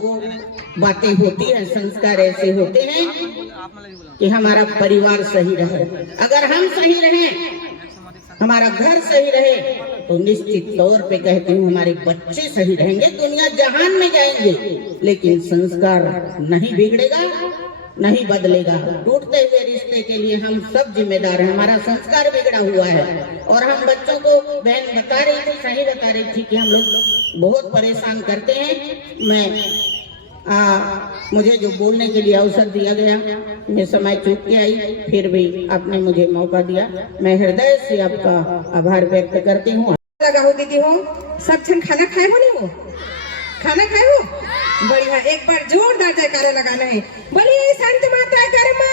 बातें होती हैं, संस्कार ऐसे होते हैं कि हमारा परिवार सही रहे। अगर हम सही रहें, हमारा घर सही रहे, तो निश्चित तौर पे कहती हूँ हमारे बच्चे सही रहेंगे, दुनिया जहान में जाएंगे। लेकिन संस्कार नहीं बिगड़ेगा, नहीं बदलेगा। टूटते हुए रिश्ते के लिए हम सब जिम्मेदार हैं। हमारा संस्कार बिगड़ा हुआ है। और हम बच्चों को, बहन बता रही थी, सही बता रही थी कि हम लोग बहुत परेशान करते हैं। मुझे जो बोलने के लिए अवसर दिया गया, मैं समय चूक के आई, फिर भी आपने मुझे मौका दिया, मैं हृदय से आपका आभार व्यक्त करती हूँ। लगा हो दीदी हो, सब जन खाना खाए हो नहीं हो? खाना खाए हो? बढ़िया, एक बार जोरदार जयकारा लगाना है। बोलिए संत माता कर्मा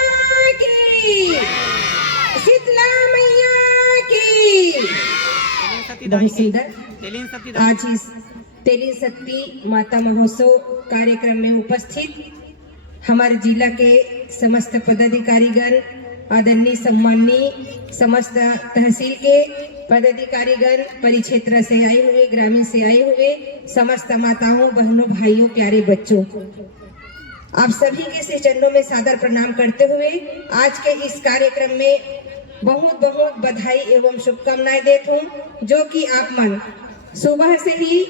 की, शीतला मैया की। बहुत सुंदर। आज इस तेली शक्ति माता महोत्सव कार्यक्रम में उपस्थित हमारे जिला के समस्त पदाधिकारीगण आदरणीय सम्माननीय समस्त तहसील के पदाधिकारीगण, परिक्षेत्र से आए हुए, ग्रामीण से आए हुए समस्त माताओं, बहनों, भाइयों, प्यारे बच्चों, आप सभी के से चरणों में सादर प्रणाम करते हुए आज के इस कार्यक्रम में बहुत बहुत बधाई एवं शुभकामनाएं देता हूँ, जो कि आप मन सुबह से ही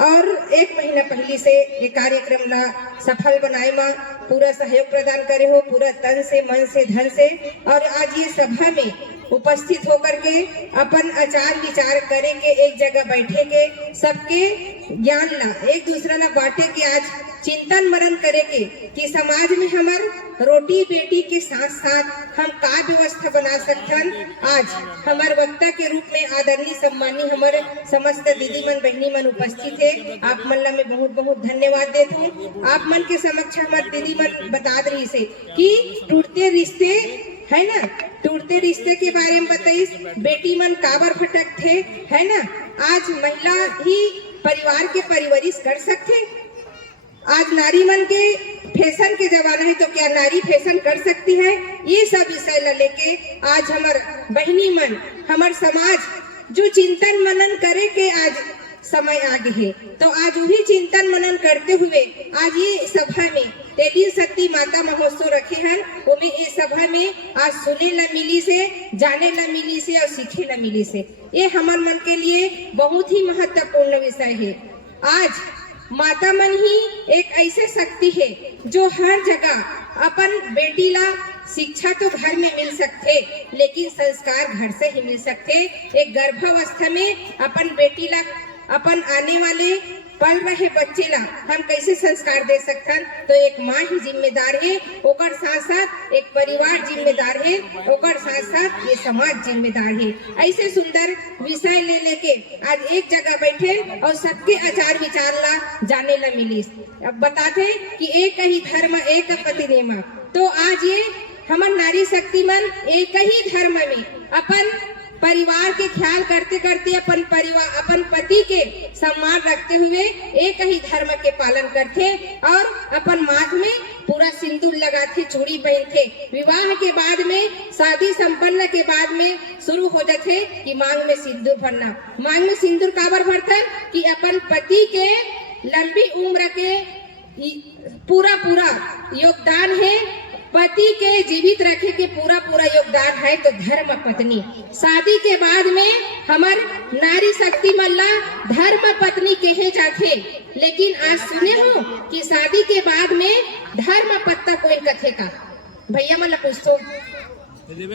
और 1 महीना पहले से ये कार्यक्रम ला सफल बनाए में पूरा सहयोग प्रदान करे हो, पूरा तन से, मन से, धन से। और आज ये सभा में उपस्थित होकर के अपन आचार विचार करे के, एक जगह बैठे के, सबके ज्ञान ला एक दूसरा ला बांटे के, आज चिंतन मनन करे के कि समाज में हमार रोटी बेटी के साथ साथ हम का व्यवस्था बना सकथन। आज हमार वक्ता के रूप में आदरणीय सम्माननीय हमारे समस्त दीदी मन, बहनी मन उपस्थित है। आप मन ला मैं बहुत बहुत धन्यवाद देता हूँ। आप मन के समक्ष हमारे दीदी मन बता रही से कि टूटते रिश्ते है ना, टूटते रिश्ते के बारे में बताइस, बेटी मन काबर भटक थे है ना। आज महिला ही परिवार के परिवरिश कर सकते। आज नारी मन के फैशन के जमाना है, तो क्या नारी फैशन कर सकती है? ये सब विषय ला लेके आज हमार बहनी मन, हमार समाज जो चिंतन मनन करे के आज समय आगे है, तो आज वही चिंतन मनन करते हुए आज ये सभा में 33 शक्ति माता महोत्सव रखे हैं। वो में इस सभा में आज सुने ला मिली से, जाने ला मिली से और सीखे ला मिली से, ये हमार मन के लिए बहुत ही महत्वपूर्ण विषय है। आज माता मन ही एक ऐसे शक्ति है जो हर जगह अपन बेटी ला शिक्षा तो घर में मिल सकते, लेकिन संस्कार घर से ही मिल सकते। एक गर्भावस्था में अपन बेटी ला, अपन आने वाले पल रहे बच्चे ला हम कैसे संस्कार दे सकथन, तो एक माँ ही जिम्मेदार है, ओकर साथ साथ एक परिवार जिम्मेदार है, ओकर साथ साथ ये समाज जिम्मेदार है। ऐसे सुंदर विषय ले लेके आज एक जगह बैठे और सबके आचार विचार ला जाने ला मिली। अब बताते कि एक ही धर्म एक पति नेमा, तो आज ये हमार नारी शक्ति मन एक ही धर्म में अपन परिवार के ख्याल करते करते अपन परिवार, अपन पति के सम्मान रखते हुए एक ही धर्म के पालन करते और अपन माथ में पूरा सिंदूर लगाते, चूड़ी पहनते। विवाह के बाद में, शादी संपन्न के बाद में शुरू हो जाते कि मांग में सिंदूर भरना। मांग में सिंदूर काबर भरता कि अपन पति के लंबी उम्र के पूरा योगदान है, पति के जीवित रखे के पूरा योगदान है। तो धर्म पत्नी शादी के बाद में हमार नारी शक्ति मल्ला धर्म पत्नी कहे जाते, लेकिन आज सुने हो कि शादी के बाद में धर्म पत्ता कोई कथे का? भैया मन पूछो,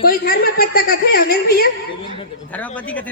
कोई धर्म पत्ता कथे? अनंत भैया धर्मपति कथे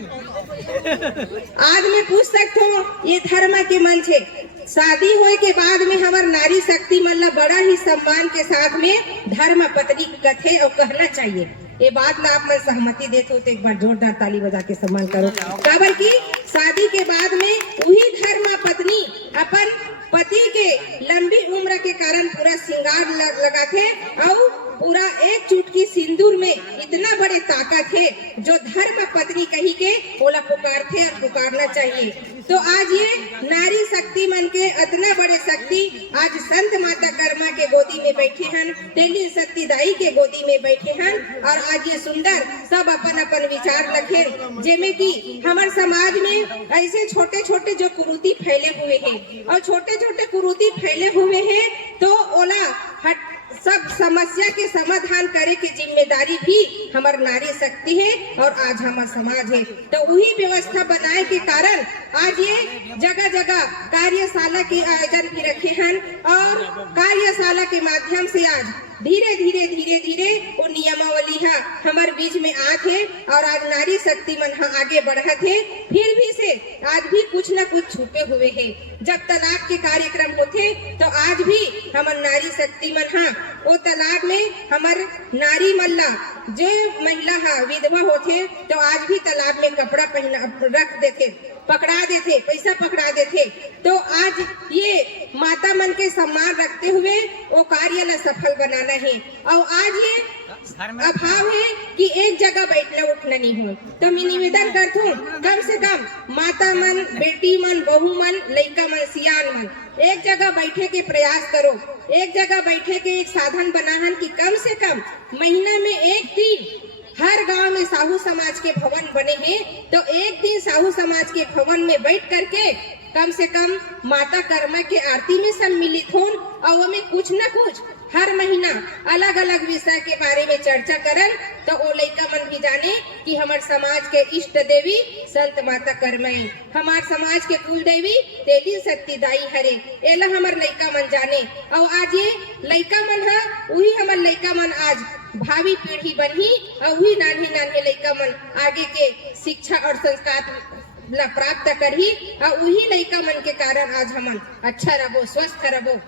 आज मैं पूछ सकता हूँ, ये धर्म के मन छे। शादी होए के बाद में हमार नारी शक्ति मल्ला बड़ा ही सम्मान के साथ में धर्म पत्नी कथे और कहना चाहिए। ये बात ला आप मैं सहमति देते हो तो एक बार जोरदार ताली बजा के सम्मान करो। काबर की शादी के बाद में वही धर्म पत्नी अपन पति के लंबी उम्र के कारण पूरा श्रृंगार लगाते और पूरा एक चुटकी सिंदूर में इतना बड़े ताकत है जो धर्म पत्नी कही के ओला पुकारते और पुकारना चाहिए। तो आज ये नारी शक्ति मन के इतना बड़े शक्ति आज संत माता कर्मा के गोदी में बैठे हैं, तेली शक्ति दाई के गोदी में बैठे हैं और आज ये सुंदर सब अपन अपन विचार रखे, जेमे कि हमारे समाज में ऐसे छोटे छोटे जो कुरीति फैले हुए हैं और छोटे छोटे कुरीति फैले हुए हैं, तो ओला हट सब समस्या के समाधान करे की जिम्मेदारी भी हमार नारी शक्ति है और आज हमारा समाज है। तो वही व्यवस्था बनाए के कारण आज ये जगह जगह कार्यशाला के आयोजन भी रखे हैं और कार्यशाला के माध्यम से आज धीरे धीरे वो नियमावली है हमारे बीच में आते और आज नारी शक्ति मन आगे बढ़त है। फिर भी से आज भी कुछ न कुछ छुपे हुए हैं। जब तालाब के कार्यक्रम होते तो आज भी हमार नारी शक्ति मन वो तालाब में हमार नारी मल्ला जो महिला विधवा होते तो आज भी तालाब में कपड़ा पहना रख देते, पकड़ा देते, पैसा पकड़ा देते। तो आज ये माता मन के सम्मान रखते हुए वो कार्य ला सफल बनाना है। और आज ये अभाव है कि एक जगह बैठना उठना नहीं हो, तो मैं निवेदन करता हूँ कम से कम माता मन, बेटी मन, बहू मन, लड़का मन, सियान मन एक जगह बैठे के प्रयास करो। एक जगह बैठे के एक साधन बनाहन कि कम से कम महीना में एक दिन हर गांव में साहू समाज के भवन बने हैं, तो एक दिन साहू समाज के भवन में बैठ करके कम से कम माता कर्मा के आरती में सम्मिलित हों और वो में कुछ न कुछ हर महीना अलग अलग विषय के बारे में चर्चा करन, तो वो लइका मन भी जाने कि हमार समाज के इष्ट देवी संत माता कर्मई, हमार समाज के कुल देवी तेली शक्ति दाई हरे, एला हमार लइका मन जाने। और आज ये लइका मन है वही हमार लइका मन आज भावी पीढ़ी बनी और वही नान्हे नान्हे लइका मन आगे के शिक्षा और संस्कार प्राप्त करही और वही लइका मन के कारण आज हमन अच्छा रहो, स्वस्थ रहो।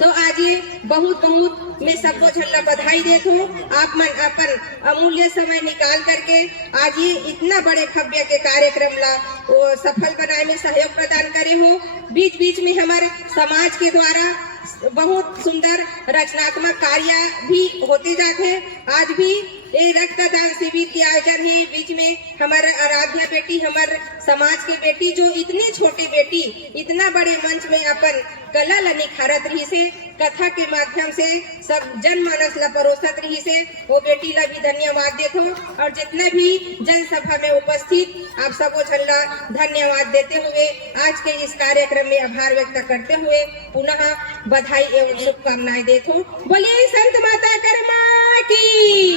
तो आज ये बहुत बहुत मैं सबको झल्ला बधाई देता हूँ, आप मन अपन अमूल्य समय निकाल करके आज ये इतना बड़े भव्य के कार्यक्रम ला वो सफल बनाने में सहयोग प्रदान करे हो। बीच बीच में हमारे समाज के द्वारा बहुत सुंदर रचनात्मक कार्य भी होते जाते हैं। आज भी ये रक्तदान शिविर के आयोजन है, बीच में हमारे आराध्या बेटी, हमारे समाज के बेटी जो इतने छोटे बेटी इतना बड़े मंच में अपन कला ला निखारत रही से, कथा के माध्यम से सब जनमानस ला परोसत रही से, वो बेटी ला भी धन्यवाद देते हो। और जितने भी जनसभा में उपस्थित आप सबको झल्ला धन्यवाद देते हुए आज के इस कार्यक्रम में आभार व्यक्त करते हुए पुनः बधाई एवं शुभकामनाएं देते हूँ। बोलिए संत माता कर्मा की।